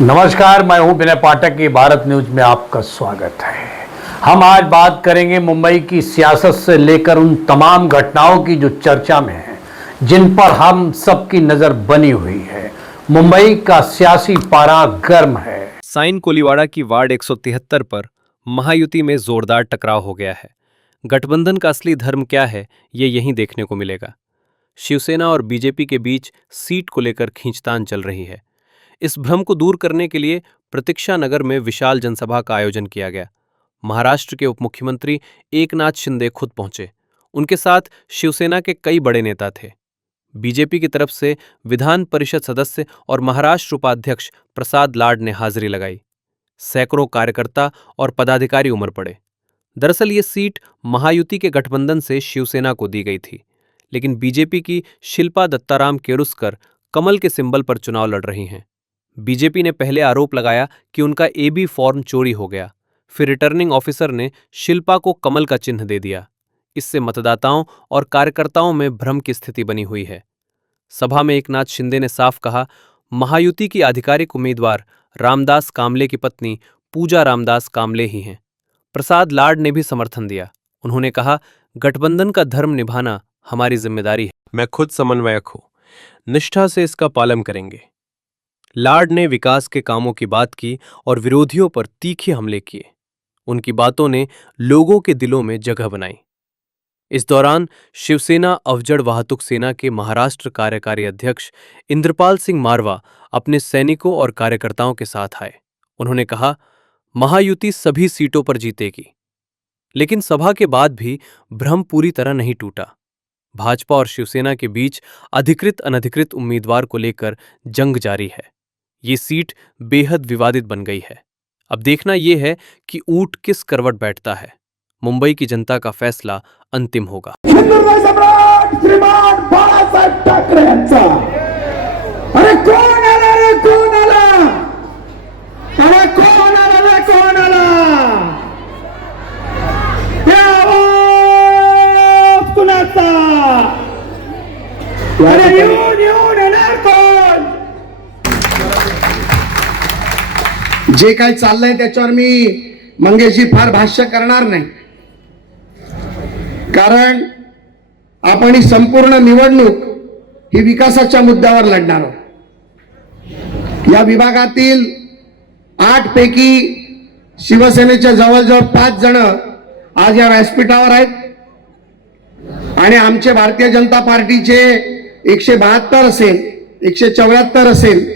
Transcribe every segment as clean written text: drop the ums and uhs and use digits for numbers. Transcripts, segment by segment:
नमस्कार, मैं हूं विनय पाठक की भारत न्यूज में आपका स्वागत है। हम आज बात करेंगे मुंबई की सियासत से लेकर उन तमाम घटनाओं की जो चर्चा में हैं, जिन पर हम सबकी नजर बनी हुई है। मुंबई का सियासी पारा गर्म है। साइन कोलीवाड़ा की वार्ड 173 पर महायुति में जोरदार टकराव हो गया है। गठबंधन का असली धर्म क्या है, ये यहीं देखने को मिलेगा। शिवसेना और बीजेपी के बीच सीट को लेकर खींचतान चल रही है। इस भ्रम को दूर करने के लिए प्रतीक्षा नगर में विशाल जनसभा का आयोजन किया गया। महाराष्ट्र के उप मुख्यमंत्री एकनाथ शिंदे खुद पहुंचे। उनके साथ शिवसेना के कई बड़े नेता थे। बीजेपी की तरफ से विधान परिषद सदस्य और महाराष्ट्र उपाध्यक्ष प्रसाद लाड ने हाजिरी लगाई। सैकड़ों कार्यकर्ता और पदाधिकारी उमड़ पड़े। दरअसल ये सीट महायुति के गठबंधन से शिवसेना को दी गई थी, लेकिन बीजेपी की शिल्पा दत्ताराम केरुस्कर कमल के सिंबल पर चुनाव लड़ रही हैं। बीजेपी ने पहले आरोप लगाया कि उनका एबी फॉर्म चोरी हो गया। फिर रिटर्निंग ऑफिसर ने शिल्पा को कमल का चिन्ह दे दिया। इससे मतदाताओं और कार्यकर्ताओं में भ्रम की स्थिति बनी हुई है। सभा में एकनाथ शिंदे ने साफ कहा, महायुति की आधिकारिक उम्मीदवार रामदास कामले की पत्नी पूजा रामदास कामले ही हैं। प्रसाद लाड ने भी समर्थन दिया। उन्होंने कहा, गठबंधन का धर्म निभाना हमारी जिम्मेदारी है। मैं खुद समन्वयक हूं, निष्ठा से इसका पालन करेंगे। लाड ने विकास के कामों की बात की और विरोधियों पर तीखे हमले किए। उनकी बातों ने लोगों के दिलों में जगह बनाई। इस दौरान शिवसेना अवजड़ वाहतुक सेना के महाराष्ट्र कार्यकारी अध्यक्ष इंद्रपाल सिंह मारवा अपने सैनिकों और कार्यकर्ताओं के साथ आए। उन्होंने कहा, महायुति सभी सीटों पर जीतेगी। लेकिन सभा के बाद भी भ्रम पूरी तरह नहीं टूटा। भाजपा और शिवसेना के बीच अधिकृत अनधिकृत उम्मीदवार को लेकर जंग जारी है। ये सीट बेहद विवादित बन गई है। अब देखना यह है कि ऊंट किस करवट बैठता है। मुंबई की जनता का फैसला अंतिम होगा। हिंदुत्व सम्राट श्रीमान बाळासाहेब ठाकरे यांचा अरे कोण आला रे, कोण आला, अरे कोण आला रे, कोण आला, हे आवाज कुणाचा, अरे येऊन येऊन येणार कोण. जे काही चाललंय त्याच्यावर मी मंगेशजी फार भाष्य करणार नाही, कारण आपण ही संपूर्ण निवडणूक ही विकासाच्या मुद्द्यावर लढणार आहोत. या विभागातील 8 पैकी शिवसेनेच्या जवळजवळ 5 जण आज या व्यासपीठावर आहेत आणि आमचे भारतीय जनता पार्टीचे 172 असेल, 174 असेल,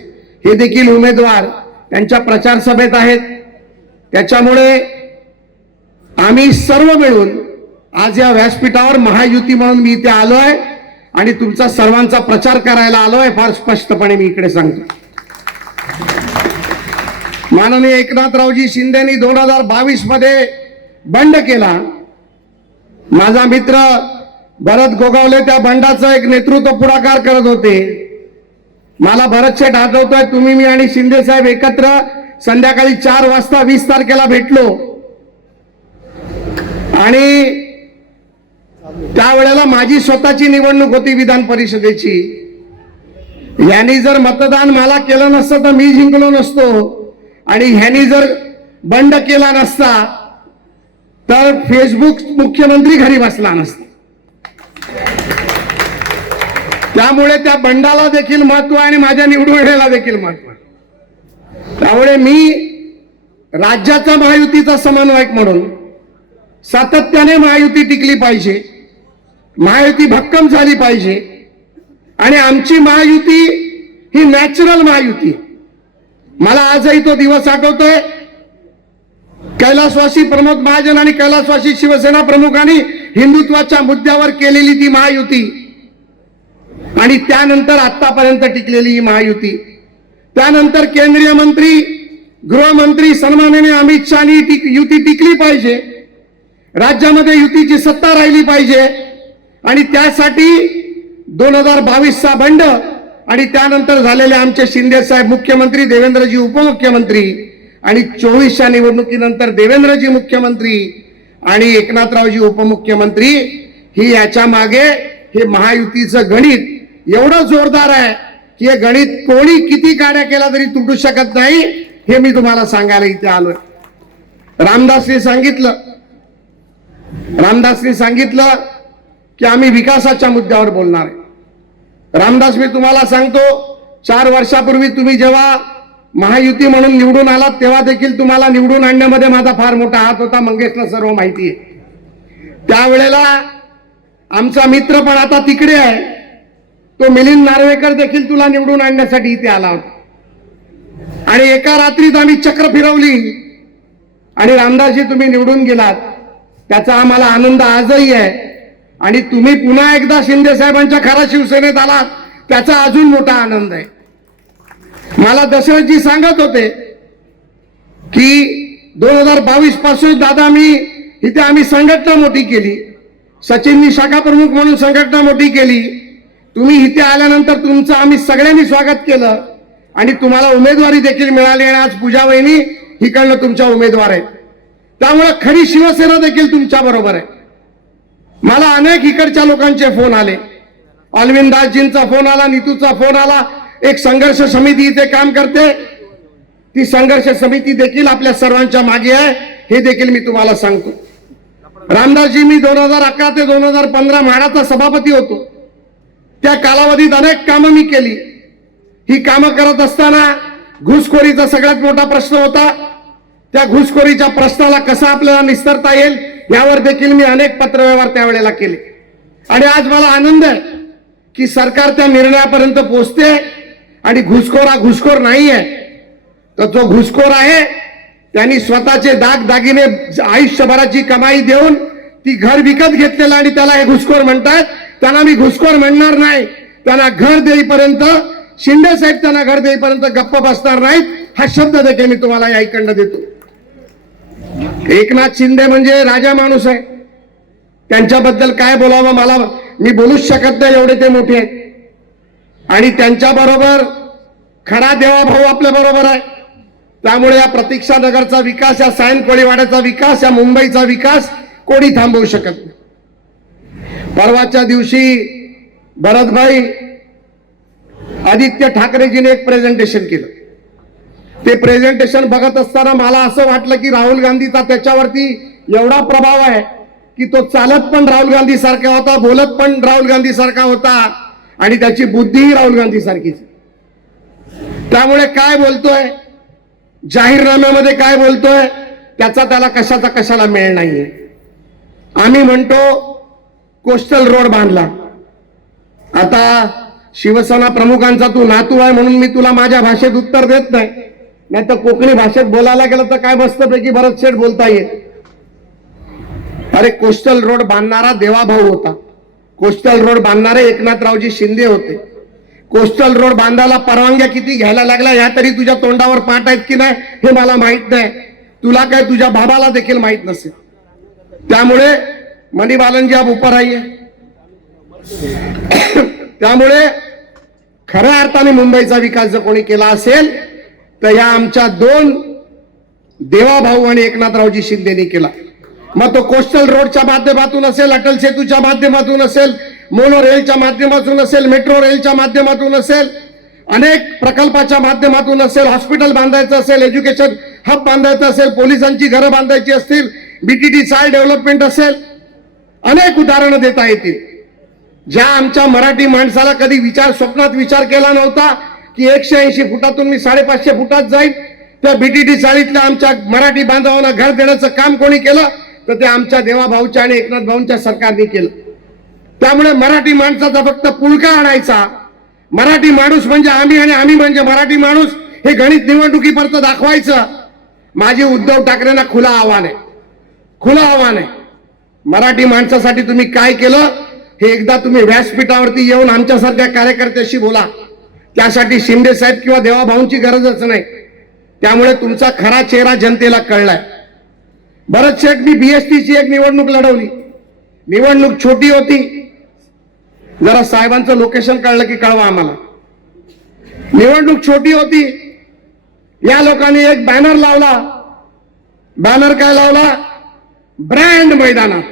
हे देखील उमेदवार त्यांच्या प्रचार सभेत आहेत. त्याच्यामुळे आम्ही सर्व मिळून आज या व्यासपीठावर महायुती म्हणून मी इथे आलोय आणि तुमचा सर्वांचा प्रचार करायला आलोय. फार स्पष्टपणे मी इकडे सांगतो, माननीय एकनाथरावजी शिंदेनी 2022 मध्ये बंड केला. माझा मित्र भरत गोगावले त्या बंडाचं एक नेतृत्व पुढाकार करत होते. मला भरत शेठ आठवतोय, तुम्ही मी आणि शिंदे साहेब एकत्र संध्याकाळी 4 वाजता 20 तारखेला भेटलो आणि त्यावेळेला माझी स्वतःची निवडणूक होती विधान परिषदेची. ह्यांनी जर मतदान मला केलं नसतं तर मी जिंकलो नसतो आणि ह्यांनी जर बंड केला नसता तर फेसबुक मुख्यमंत्री घरी बसला नसता. त्यामुळे त्या बंडाला देखील महत्व आणि माझ्या निवडून येण्याला देखील महत्व. त्यामुळे मी राज्याचा महायुतीचा समन्वयक म्हणून सातत्याने महायुती टिकली पाहिजे, महायुती भक्कम झाली पाहिजे आणि आमची महायुती ही नॅचरल महायुती. मला आजही तो दिवस आठवतोय, कैलासवासी प्रमोद महाजन आणि कैलासवासी शिवसेना प्रमुखांनी हिंदुत्वाच्या मुद्द्यावर केलेली ती महायुती आणि त्यानंतर आतापर्यंत टिकलेली ही महायुती. त्यानंतर केंद्रीय मंत्री, गृहमंत्री सन्माननीय अमित शहानी युती टिकली पाहिजे, राज्यामध्ये युतीची सत्ता राहिली पाहिजे आणि त्यासाठी 2022चा बंड आणि त्यानंतर झालेले आमचे शिंदे साहेब मुख्यमंत्री, देवेंद्रजी उपमुख्यमंत्री आणि 24च्या निवडणुकीनंतर देवेंद्रजी मुख्यमंत्री आणि एकनाथरावजी उपमुख्यमंत्री, ही याच्या मागे हे महायुतीचं गणित एवढं जोरदार आहे की हे गणित कोणी किती काड्या केला तरी तुटू शकत नाही, हे मी तुम्हाला सांगायला इथे आलोय. रामदासनी सांगितलं की आम्ही विकासाच्या मुद्द्यावर बोलणार आहे. रामदास, मी तुम्हाला सांगतो, 4 वर्षापूर्वी तुम्ही जेव्हा महायुती म्हणून निवडून आलात तेव्हा देखील तुम्हाला निवडून आणण्यामध्ये माझा फार मोठा हात होता. मंगेशला सर्व माहिती आहे. त्यावेळेला आमचा मित्र पण आता तिकडे आहे, तो मिलिंद नार्वेकर देखील तुला निवडून आणण्यासाठी इथे आला होता. आणि एका रात्रीत आम्ही चक्र फिरवली आणि रामदासजी तुम्ही निवडून गेलात. त्याचा आम्हाला आनंद आजही आहे. आणि तुम्ही पुन्हा एकदा शिंदे साहेबांच्या खरा शिवसेनेत आलात, त्याचा अजून मोठा आनंद आहे. मला दशरथजी सांगत होते की 2022 पासून दादा इथे आम्ही संघटना मोठी केली. सचिननी शाखा प्रमुख म्हणून संघटना मोठी केली. तुम्ही इथे आल्यानंतर तुमचं आम्ही सगळ्यांनी स्वागत केलं आणि तुम्हाला उमेदवारी देखील मिळाली. आणि आज पूजा वहिनी इकडनं तुमच्या उमेदवार आहेत. त्यामुळे खरी शिवसेना देखील तुमच्या बरोबर आहे. मला अनेक इकडच्या लोकांचे फोन आले. अरविंद दासजींचा फोन आला, नीतूचा फोन आला. एक संघर्ष समिती इथे काम करते. ती संघर्ष समिती देखील आपल्या सर्वांच्या मागे आहे, हे देखील मी तुम्हाला सांगतो. रामदासजी, मी 2011 ते 2015 म्हाडाचा सभापती होतो. त्या कालावधीत अनेक कामं मी केली. ही कामं करत असताना घुसखोरीचा सगळ्यात मोठा प्रश्न होता. त्या घुसखोरीच्या प्रश्नाला कसा आपल्याला निस्तरता येईल यावर देखील मी अनेक पत्रव्यवहार त्यावेळेला केले. आणि आज मला आनंद आहे की सरकार त्या निर्णयापर्यंत पोहोचते आणि घुसखोर नाही आहे. तर जो घुसखोर आहे त्यांनी स्वतःचे दागिने आयुष्यभराची कमाई देऊन ती घर विकत घेतलेलं आणि त्याला हे घुसखोर म्हणतात. त्यांना मी घुसखोर म्हणणार नाही. त्यांना घर देईपर्यंत, शिंदे साहेब त्यांना घर देईपर्यंत गप्प बसणार नाहीत, हा शब्द देखील मी तुम्हाला या इकडनं देतो. एकनाथ शिंदे म्हणजे राजा माणूस आहे. त्यांच्याबद्दल काय बोलावं, मी बोलूच शकत नाही, एवढे ते मोठे आहेत. आणि त्यांच्या बरोबर खरा देवाभाऊ आपल्या बरोबर आहे. त्यामुळे या प्रतीक्षा नगरचा विकास, या सायन कोळीवाड्याचा विकास, या मुंबईचा विकास कोणी थांबवू शकत नाही. परवाच्या दिवशी भरतभाई आदित्य ठाकरेजीने एक प्रेझेंटेशन केलं. ते प्रेझेंटेशन बघत असताना मला असं वाटलं की राहुल गांधीचा त्याच्यावरती एवढा प्रभाव आहे की तो चालत पण राहुल गांधी सारखा होता, बोलत पण राहुल गांधी सारखा होता आणि त्याची बुद्धीही राहुल गांधी सारखीच. त्यामुळे काय बोलतोय, जाहीरनाम्यामध्ये काय बोलतोय, त्याचा त्याला कशाला मेळ नाहीये. आम्ही म्हणतो कोस्टल रोड बांधला. आता शिवसेना प्रमुखांचा तू नातू आहे म्हणून मी तुला माझ्या भाषेत उत्तर देत नाही, नाही तर कोकणी भाषेत बोलायला गेलं तर काय मस्तपैकी भरत शेठ बोलता येईल. अरे कोस्टल रोड बांधणारा देवाभाऊ होता. कोस्टल रोड बांधणारे एकनाथरावजी शिंदे होते. कोस्टल रोड बांधायला परवानग्या किती घ्यायला लागला या तरी तुझ्या तोंडावर पाठ आहेत की नाही हे मला माहित नाही. तुला काय तुझ्या बाबाला देखील माहित नसेल. त्यामुळे मणिबालन जी आप ऊपर आइए. त्यामुळे खऱ्या अर्थाने मुंबईचा विकास जर कोणी केला असेल तर या आमच्या 2 देवाभाऊ आणि एकनाथरावजी शिंदेनी केला. मग तो कोस्टल रोडच्या माध्यमातून असेल, अटल सेतूच्या माध्यमातून असेल, मोनो रेलच्या माध्यमातून असेल, मेट्रो रेलच्या माध्यमातून असेल, अनेक प्रकल्पाच्या माध्यमातून असेल, हॉस्पिटल बांधायचं असेल, एज्युकेशन हब बांधायचं असेल, पोलिसांची घरं बांधायची असतील, बीटीटी चाइल्ड डेव्हलपमेंट असेल, अनेक उदाहरणं देता येतील. ज्या आमच्या मराठी माणसाला कधी स्वप्नात विचार केला नव्हता की 180 फुटातून मी 550 फुटात जाईल, त्या बीटीटी चाळीतल्या आमच्या मराठी बांधवांना घर देण्याचं काम कोणी केलं तर ते आमच्या देवाभाऊच्या आणि एकनाथ भाऊंच्या सरकारने केलं. त्यामुळे मराठी माणसाचा फक्त पुळका आणायचा, मराठी माणूस म्हणजे आम्ही आणि आम्ही म्हणजे मराठी माणूस हे गणित निवडणुकीपर्यंत दाखवायचं. माझी उद्धव ठाकरेंना खुला आव्हान आहे. मराठी माणसासाठी तुम्ही काय केलं हे एकदा तुम्ही व्यासपीठावरती येऊन आमच्यासारख्या कार्यकर्त्याशी बोला. त्यासाठी शिंदे साहेब किंवा देवाभाऊंची गरजच नाही. त्यामुळे तुमचा खरा चेहरा जनतेला कळलाय. भरत शेठ, मी बीएसटीची एक निवडणूक लढवली. निवडणूक छोटी होती. जरा साहेबांचं लोकेशन कळलं की कळवा आम्हाला. निवडणूक छोटी होती. या लोकांनी एक बॅनर लावला. बॅनर काय लावला? ब्रँड मैदानात.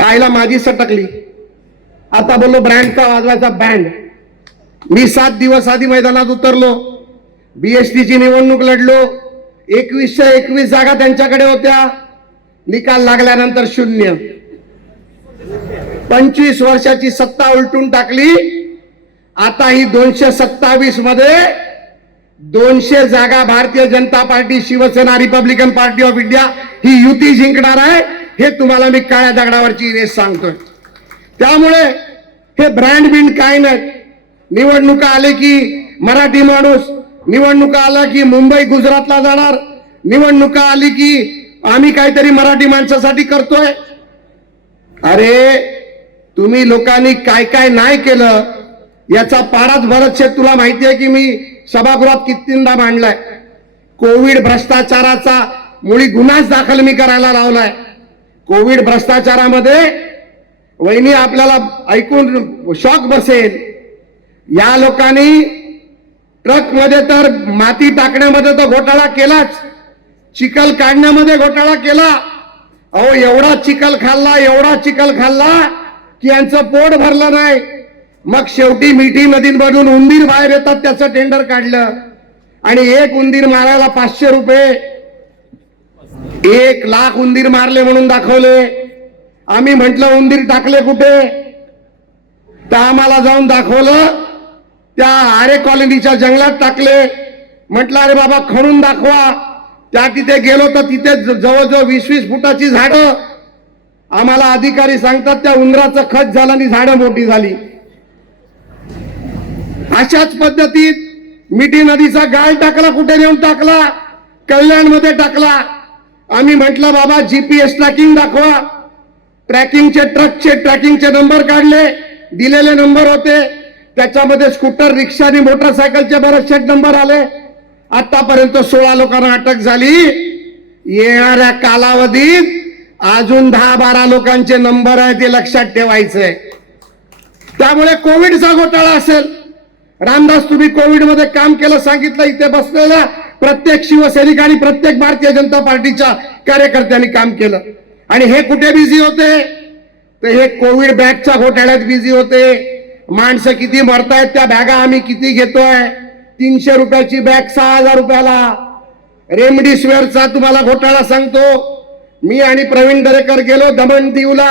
आईला माझी सटकली. आता बोललो ब्रँडचा वाजवायचा बँड. मी 7 दिवस आधी मैदानात उतरलो, बीएसटीची निवडणूक लढलो, 2121 जागा त्यांच्याकडे होत्या, निकाल लागल्यानंतर 0. 25 वर्षाची सत्ता उलटून टाकली. आता ही 227 मध्ये 200 जागा Bharatiya Janata Party, Shivsena, Republican Party of India ही युती जिंकणार आहे. हे तुम्हाला मी काळ्या दगडावरची रेस सांगतोय. त्यामुळे हे ब्रँड बिंड काय नाही. निवडणुका आले की मराठी माणूस, निवडणुका आला की मुंबई गुजरातला जाणार, निवडणुका आली की आम्ही काहीतरी मराठी माणसासाठी करतोय. अरे तुम्ही लोकांनी काय काय नाही केलं याचा पाडाच भरतशेठ तुला माहिती आहे की मी सभागृहात कितींदा मांडलाय. कोविड भ्रष्टाचाराचा मुळी गुन्हाच दाखल मी करायला लावलाय. कोविड भ्रष्टाचारामध्ये वहिनी आपल्याला ऐकून शॉक बसेल, या लोकांनी ट्रक मध्ये तर माती टाकण्यामध्ये तर घोटाळा केलाच, चिखल काढण्यामध्ये घोटाळा केला. अहो एवढा चिखल खाल्ला, एवढा चिखल खाल्ला की यांचं पोट भरलं नाही. मग शेवटी मिठी नदींमधून उंदीर बाहेर येतात, त्याचं टेंडर काढलं आणि एक उंदीर मारायला 500 रुपये, 1 लाख उंदीर मारले म्हणून दाखवले. आम्ही म्हटलं उंदीर टाकले कुठे, तर आम्हाला जाऊन दाखवलं त्या आरे कॉलनीच्या जंगलात टाकले. म्हटलं अरे बाबा खणून दाखवा. त्या तिथे गेलो तर तिथे जवळजवळ 20-20 फुटाची झाडं. आम्हाला अधिकारी सांगतात त्या उंदराचं खत झालं आणि झाडं मोठी झाली. अशाच पद्धतीत मिठी नदीचा गाळ टाकला, कुठे नेऊन टाकला, कल्याणमध्ये टाकला. आम्ही म्हटलं बाबा जीपीएस ट्रॅकिंग दाखवा. ट्रॅकिंगचे ट्रकचे ट्रॅकिंगचे नंबर काढले, दिलेले नंबर होते. त्याच्यामध्ये स्कूटर, रिक्षा आणि मोटरसायकलचे बरेचसे नंबर आले. आतापर्यंत 16 लोकांना अटक झाली. येणाऱ्या कालावधीत अजून 10-12 लोकांचे नंबर आहे, ते लक्षात ठेवायचंय. त्यामुळे कोविडचा घोटाळा असेल. रामदास तुम्ही कोविड मध्ये काम केलं सांगितलं, इथे बसलेल्या प्रत्येक शिवसैनिक आणि प्रत्येक भारतीय जनता पार्टीच्या कार्यकर्त्यांनी काम केलं. आणि हे कुठे बिझी होते, तर हे कोविड बॅगच्या घोटाळ्यात बिझी होते. माणसं किती मरतायत, त्या बॅगा आम्ही किती घेतोय. 300 रुपयाची बॅग 6000 रुपयाला. रेमडेसिवीरचा तुम्हाला घोटाळा सांगतो. मी आणि प्रवीण दरेकर गेलो दमण दीवला.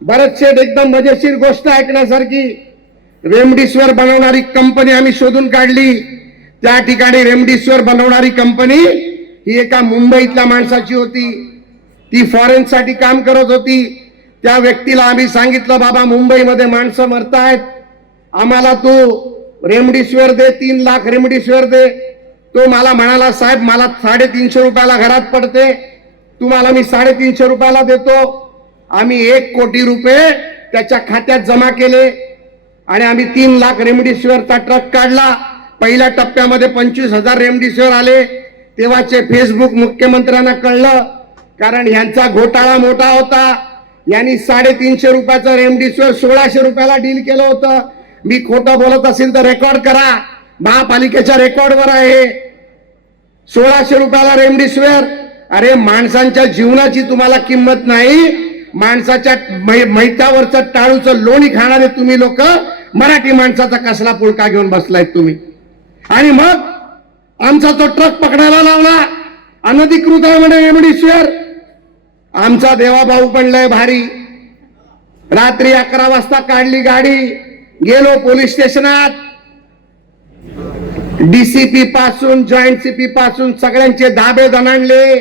बरेचसे एकदम मजेशीर गोष्ट ऐकण्यासारखी. रेमडेसिवीर बनवणारी कंपनी आम्ही शोधून काढली. त्या ठिकाणी रेमडेसिवीर बनवणारी कंपनी ही एका मुंबईतल्या माणसाची होती. ती फॉरेन साठी काम करत होती. त्या व्यक्तीला आम्ही सांगितलं बाबा मुंबईमध्ये माणसं मरतायत, आम्हाला तू रेमडेसिवीर दे, 3 लाख रेमडेसिवीर दे. तो मला म्हणाला साहेब मला 350 रुपयाला घरात पडते, तुम्हाला मी 350 रुपयाला देतो. आम्ही 1 कोटी रुपये त्याच्या खात्यात जमा केले आणि आम्ही 3 लाख रेमडेसिवीरचा ट्रक काढला. पहिल्या टप्प्यामध्ये 25,000 रेमडेसिवीर आले. तेव्हाचे फेसबुक मुख्यमंत्र्यांना कळलं, कारण ह्यांचा घोटाळा मोठा होता. यांनी 350 रुपयाचं रेमडेसिवीर 1600 रुपयाला डील केलं होतं. मी खोटं बोलत असेल तर रेकॉर्ड करा, महापालिकेच्या रेकॉर्डवर आहे. 1600 रुपयाला रेमडेसिवीर. अरे माणसांच्या जीवनाची तुम्हाला किंमत नाही, माणसाच्या मैत्यावरचं टाळूचं लोणी खाणारे तुम्ही लोक मराठी माणसाचा कसला पुळका घेऊन बसलायत तुम्ही. आणि मग आमचा तो ट्रक पकडायला लावला, अनधिकृत आहे म्हणे रेमडेसिवीर. आमचा देवाभाऊ पण लय भारी. रात्री 11 वाजता काढली गाडी, गेलो पोलीस स्टेशनात. डीसीपी पासून जॉईंट सीपी पासून सगळ्यांचे धाबे दणाणले.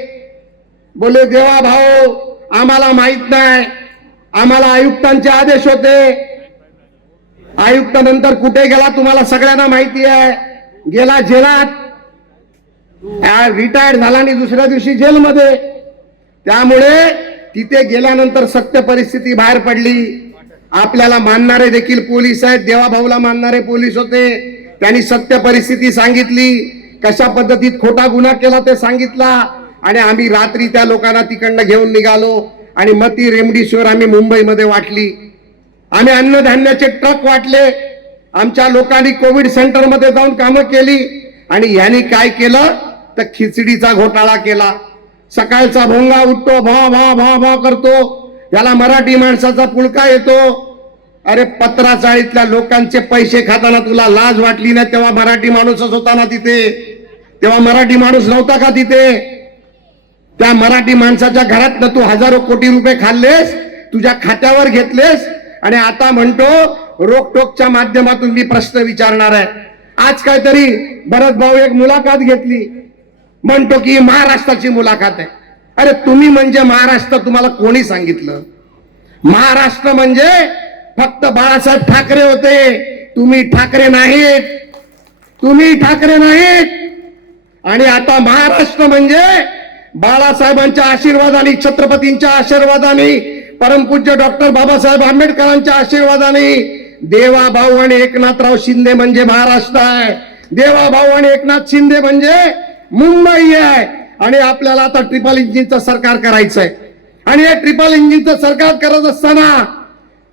बोले देवा भाऊ आम्हाला माहित नाही, आम्हाला आयुक्तांचे आदेश होते. आयुक्त नंतर कुठे गेला तुम्हाला सगळ्यांना माहिती आहे, गेला जेलात. रिटायर्ड झाला आणि दुसऱ्या दिवशी जेलमध्ये. त्यामुळे तिथे गेल्यानंतर सत्य परिस्थिती बाहेर पडली. आपल्याला मानणारे देखील पोलीस आहेत, देवाभाऊला मानणारे पोलीस होते. त्यांनी सत्य परिस्थिती सांगितली, कशा पद्धतीत खोटा गुन्हा केला ते सांगितला. आणि आम्ही रात्री त्या लोकांना तिकडनं घेऊन निघालो आणि मग ती रेमडेसिवीर आम्ही मुंबईमध्ये वाटली. आम्ही अन्नधान्याचे ट्रक वाटले. आमच्या लोकांनी कोविड सेंटरमध्ये जाऊन कामं केली. आणि यांनी काय केलं तर खिचडीचा घोटाळा केला. सकाळचा भोंगा उठतो, भा भा भा भा करतो, याला मराठी माणसाचा पुळका येतो. अरे 15 चाळीतल्या लोकांचे पैसे खाताना तुला लाज वाटली नाही तेव्हा मराठी माणूसच होता ना तिथे? तेव्हा मराठी माणूस नव्हता का तिथे? त्या मराठी माणसाच्या घरात तू हजारो कोटी रुपये खाल्लेस, तुझ्या खात्यावर घेतलेस आणि आता म्हणतो रोकटोकच्या माध्यमातून मी प्रश्न विचारणार आहे. आज काहीतरी भरत भाऊ एक मुलाखत घेतली, म्हणतो की महाराष्ट्राची मुलाखत आहे. अरे तुम्ही म्हणजे महाराष्ट्र तुम्हाला कोणी सांगितलं? महाराष्ट्र म्हणजे फक्त बाळासाहेब ठाकरे होते, तुम्ही ठाकरे नाहीत, तुम्ही ठाकरे नाहीत. आणि आता महाराष्ट्र म्हणजे बाळासाहेबांच्या आशीर्वादाने, छत्रपतींच्या आशीर्वादाने, परमपूज्य डॉक्टर बाबासाहेब आंबेडकरांच्या आशीर्वादाने देवाभाऊ आणि एकनाथराव शिंदे म्हणजे महाराष्ट्र आहे. देवाभाऊ आणि एकनाथ शिंदे म्हणजे मुंबई आहे. आणि आपल्याला आता ट्रिपल इंजिनचं सरकार करायचंय. आणि हे ट्रिपल इंजिनचं सरकार करत असताना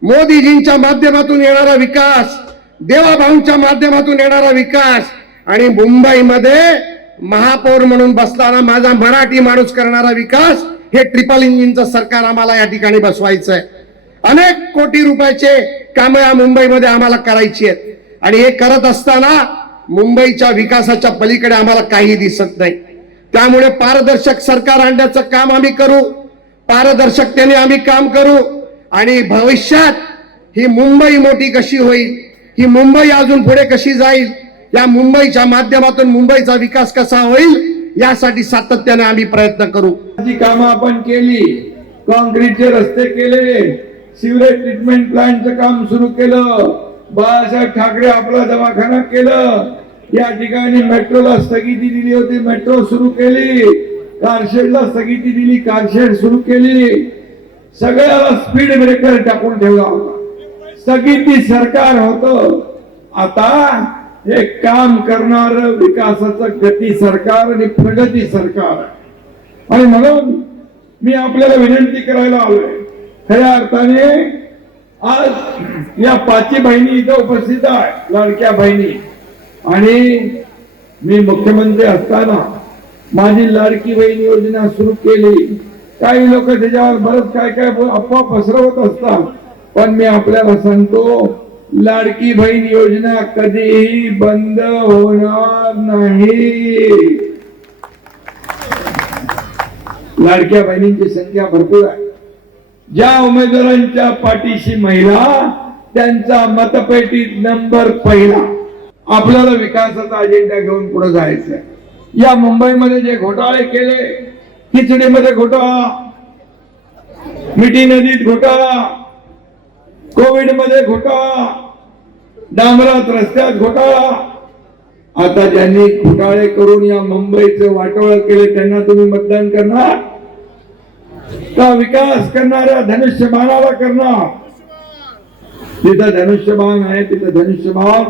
मोदीजींच्या माध्यमातून येणारा विकास, देवाभाऊंच्या माध्यमातून येणारा विकास आणि मुंबईमध्ये महापौर म्हणून बसताना माझा मराठी माणूस करणारा विकास, हे ट्रिपल इंजिनचं सरकार आम्हाला या ठिकाणी बसवायचंय. अनेक कोटी रुपयाचे कामं या मुंबईमध्ये आम्हाला करायची आहेत. आणि हे करत असताना मुंबईच्या विकासाच्या पलीकडे आम्हाला काही दिसत नाही. त्यामुळे पारदर्शक सरकार आणण्याचं काम आम्ही करू, पारदर्शकतेने आम्ही काम करू. आणि भविष्यात ही मुंबई मोठी कशी होईल, ही मुंबई अजून पुढे कशी जाईल, या मुंबईच्या माध्यमातून मुंबईचा विकास कसा होईल, यासाठी सातत्याने आम्ही प्रयत्न करू. जी कामं आपण केली, कॉन्क्रीटचे रस्ते केले, सिवरेज ट्रीटमेंट प्लांटचं काम सुरू केलं, बाळासाहेब ठाकरे आपला दवाखाना केलं, या ठिकाणी मेट्रोला स्थगिती दिली होती, मेट्रो सुरू केली, कारशेडला स्थगिती दिली, कारशेड सुरू केली, सगळ्याला स्पीड ब्रेकर टाकून ठेवला होता. स्थगिती सरकार होतं. आता हे काम करणार विकासाचं गती सरकार आणि प्रगती सरकार. आणि म्हणून मी आपल्याला विनंती करायला आलोय, खऱ्या अर्थाने आज या 5 बहिणी इथं उपस्थित आहे, लाडक्या बहिणी. आणि मी मुख्यमंत्री असताना माझी लाडकी बहीण योजना सुरू केली. काही लोक त्याच्यावर बरंच काय काय अफवा पसरवत असतात, पण मी आपल्याला सांगतो, लाडकी बहीण योजना कधीही बंद होणार नाही. लाडक्या बहिणींची संख्या भरपूर आहे. ज्या उमेदवारांच्या पाठीशी महिला, त्यांचा मतपेटीत नंबर पहिला. आपल्याला विकासाचा अजेंडा घेऊन पुढे जायचं. या मुंबईमध्ये जे घोटाळे केले, खिचडीमध्ये घोटाळा, मिठी नदीत घोटाळा, कोविड मध्ये घोटाळा, डांबरात रस्त्यात घोटाळा. आता ज्यांनी घोटाळे करून या मुंबईचं वाटोळं केले, त्यांना तुम्ही मतदान करणार का विकास करणाऱ्या धनुष्यबाणाला करणार? जिथं धनुष्यबाण आहे तिथं धनुष्यबाण,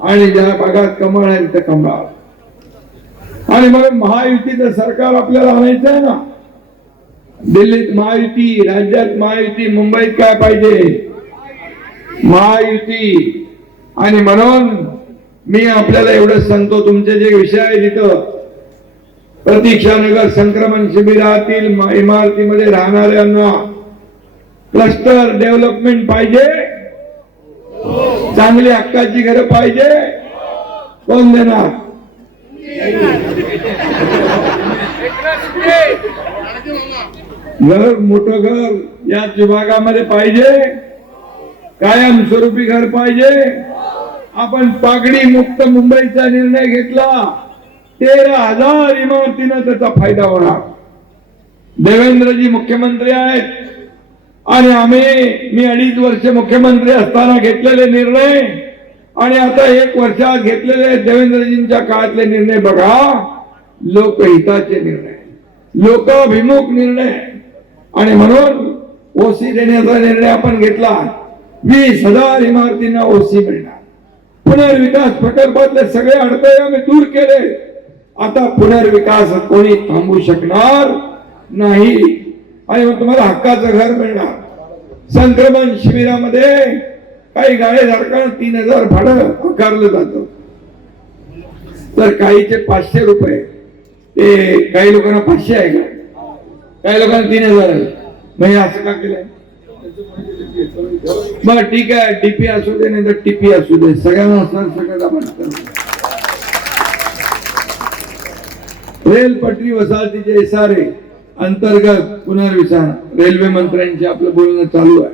आणि ज्या भागात कमळ आहे तिथं कमळ. आणि म्हणून महायुतीचं सरकार आपल्याला आणायचं आहे ना. दिल्लीत महायुती, राज्यात महायुती, मुंबईत काय पाहिजे? महायुती. आणि म्हणून मी आपल्याला एवढंच सांगतो, तुमचे जे विषय आहे तिथं प्रतीक्षानगर संक्रमण शिबिरातील इमारतीमध्ये राहणाऱ्यांना क्लस्टर डेव्हलपमेंट पाहिजे, चांगली हक्काची घरं पाहिजे. कोण देणार? घर, मोठं घर याच विभागामध्ये पाहिजे, कायमस्वरूपी घर पाहिजे. आपण पागडी मुक्त मुंबईचा निर्णय घेतला, 13,000 इमारतींना त्याचा फायदा होणार. देवेंद्रजी मुख्यमंत्री आहेत आणि मी 2.5 वर्ष मुख्यमंत्री असताना घेतलेले निर्णय आणि आता 1 वर्षात घेतलेले देवेंद्रजींच्या काळातले निर्णय बघा. लोकहिताचे निर्णय, लोकाभिमुख निर्णय. आणि म्हणून ओसी देण्याचा निर्णय आपण घेतला. 20,000 इमारतींना ओसी मिळणार. पुनर्विकास प्रकल्पातले सगळे अडथळे आम्ही दूर केले. आता पुनर्विकास कोणी थांबू शकणार नाही. आणि मग तुम्हाला हक्काचं घर मिळणार. संक्रमण शिबिरामध्ये काही गाळेधारकांना 3,000 भाडं आकारलं जातं, तर काहीचे 500 रुपये. ते काही लोकांना 500 आहे का, काही लोकांना 3,000 आहे. म्हणजे असं का केलंय? बरं ठीक आहे, डीपी असू दे नाही तर टीपी असू दे, सगळ्यांना सगळं आपण करू. रेल पटरी वसाहतीचे इशारे अंतर्गत पुनर्विचार रेल्वे मंत्र्यांचे आपलं बोलणं चालू आहे.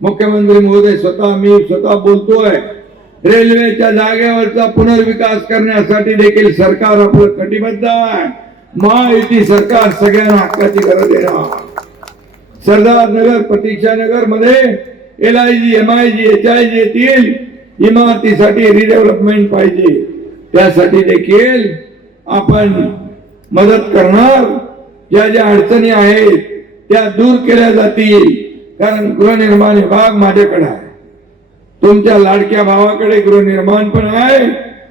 मुख्यमंत्री महोदय मी स्वतः बोलतोय, रेल्वेच्या जागेवरचा पुनर्विकास करण्यासाठी देखील सरकार आपलं कटिबद्ध आहे. महायुती सरकार सगळ्यांना हक्काची घरं देणार. सरदार नगर, प्रतीक्षा नगर मध्ये LIG, MIG, HIG येथील इमारतीसाठी रिडेव्हलपमेंट पाहिजे, त्यासाठी देखील आपण मदत करणार. ज्या ज्या अडचणी आहेत त्या दूर केल्या जातील, कारण गृहनिर्माण विभाग माझ्याकडे आहे, तुमच्या लाडक्या भावाकडे गृहनिर्माण पण आहे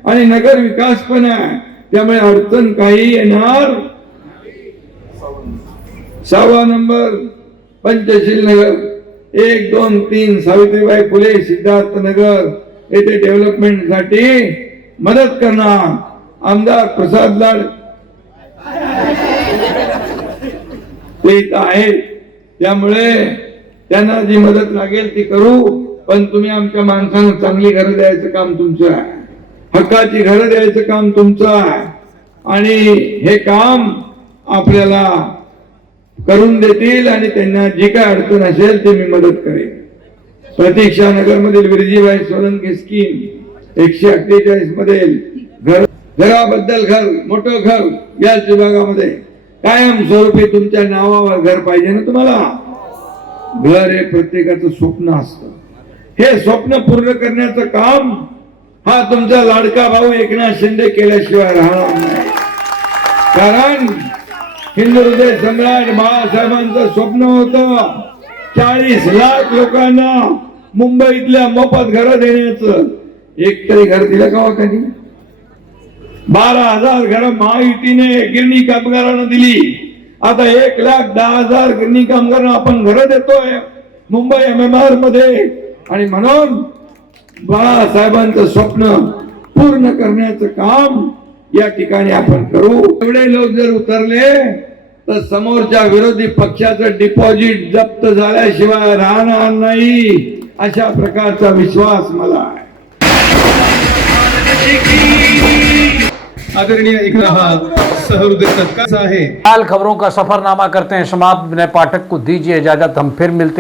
आणि नगर विकास पण आहे, त्यामुळे अडचण काही येणार. 6 नंबर पंचशील नगर 1, 2, 3 सावित्रीबाई फुले सिद्धार्थ नगर येथे डेव्हलपमेंट साठी मदत करणार. आमदार प्रसाद लाड ते इथं आहेत, त्यामुळे त्यांना जी मदत लागेल ती करू. पण तुम्ही आमच्या माणसांना चांगली घरं द्यायचं काम तुमचं आहे, हक्काची घरं द्यायचं काम तुमचं आहे, आणि हे काम आपल्याला करून देतील आणि त्यांना जी काय अडचण असेल ते मी मदत करेन. प्रतीक्षा नगर मधील विरजीबाई सोलंकी स्कीम 148 मधील घराबद्दल घर, मोठं घर याच विभागामध्ये कायम स्वरूपी तुमच्या नावावर घर पाहिजे ना. तुम्हाला घर हे प्रत्येकाचं स्वप्न असतं, हे स्वप्न पूर्ण करण्याचं काम हा तुमचा लाडका भाऊ एकनाथ शिंदे केल्याशिवाय राहणार नाही. कारण हिंदू हृदय सम्राट बाळासाहेबांचं स्वप्न होतं 40 लाख लोकांना मुंबईतल्या मोफत घरं देण्याचं. एक तरी घर दिलं का हो कधी? 12,000 घरं महायुतीने गिरणी कामगारांना दिली. आता 1,10,000 गिरणी कामगारांना आपण घरं देतोय मुंबई MMR मध्ये, आणि म्हणून बाळासाहेबांचं स्वप्न पूर्ण करण्याचं काम या ठिकाणी आपण करू. एवढे लोक जर उतरले तर समोरच्या विरोधी पक्षाचं डिपॉझिट जप्त झाल्याशिवाय राहणार नाही, अशा प्रकारचा विश्वास मला आहे. आदरणीय सहृदय सत्कार आहे. हाल खबरों का सफरनामा करते हैं समाप्त। विनय पाठक को दीजिए इजाजत, हम फिर मिलते हैं।